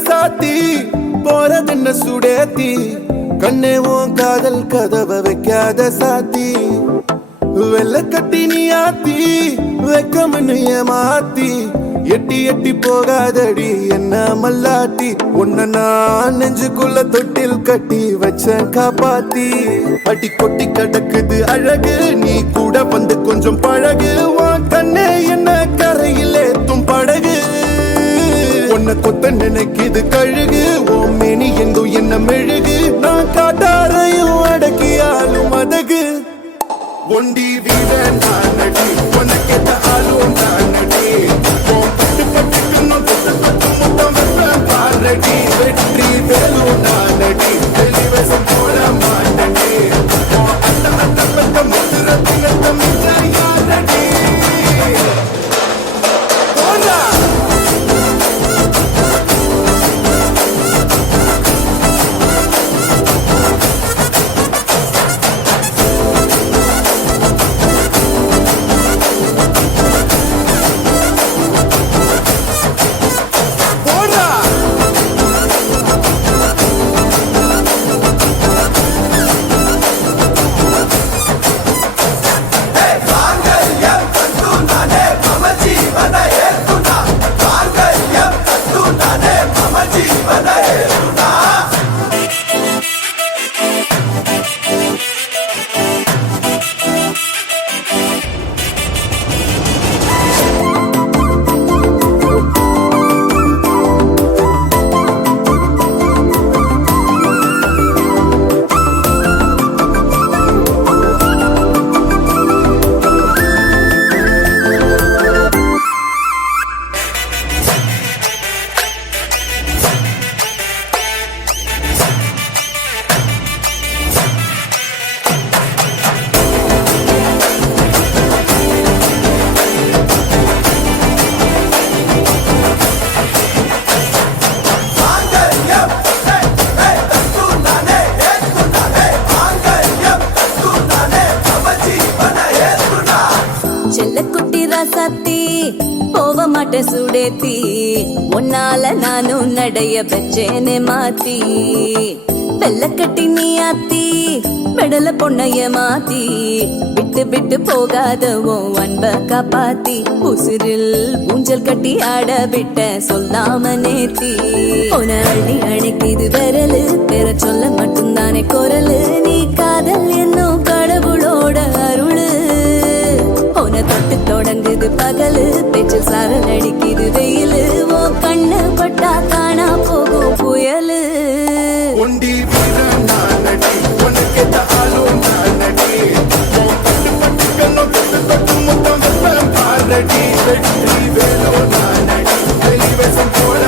சாத்தி போறதென்ன சுடேத்தி கண்ணே உன் காதல் கதவை வைக்காத சாத்தி வெள்ள கட்டி நீ ஆத்தி வெக்கம்னு ஏமாத்தி எட்டி எட்டி போகாதடி என்ன மல்லாட்டி உன்ன நான் நெஞ்சுக்குள்ள தொட்டில் கட்டி வச்ச காப்பாத்தி அடி கொட்டி கிடக்குது அழகு நீ கூட வந்து கொஞ்சம் பழகு உன் கண்ணே என்ன கரையில் ஏத்தும் படகு உன்னை கொத்த நினைக்குது கழுகு உன் மேனி எங்கும் என்ன மெழுகு நான் காட்டாரையும் அடக்கியாலும் அதகு ஒண்டி வீட நானடி உனக்கேத்த ஆளும் நானடி பட்டு பட்டுக்கணும் தொட்டு தொட்டு முத்தம் வெப்பம் பாரடி வெற்றி வேலும் நானடி வெளிவசம் போட மாட்டடி அந்த அந்த பட்ட முத்துர தினத்த மிச்ச யாரடி போடா சத்தி போவ மாட்டேன் சுடேத்தி உன்னால நானும் நடைய பெற்றேனே மாத்தி வெள்ள கட்டி நீ ஆத்தி பெடல பொண்ணைய மாத்தி விட்டு விட்டு போகாத உன் அன்ப காப்பாத்தி உசிரில் ஊஞ்சல் கட்டி ஆட விட்ட சொல்லாம நேத்தி உன அள்ளி அணைக்குது விரலு பெற சொல்ல மட்டும்தானே குரலு நீ காதல் என்னும் கடவுளோட அருளு உன தொட்டு தொடங்குது பகலு பேச்சில் சாரல் அடிக்குது வெயிலு ஓ கண்ணு பட்டா காணா போகும் புயலு ஒண்டி வீரன் நானடி உனக்கேத்த ஆளும் நானடி பட்டு பட்டுக்கணும் தொட்டு தொட்டு முத்தம் வெப்பம் பாரடி வெற்றி வேலும் நானடி வெளிவசம் போட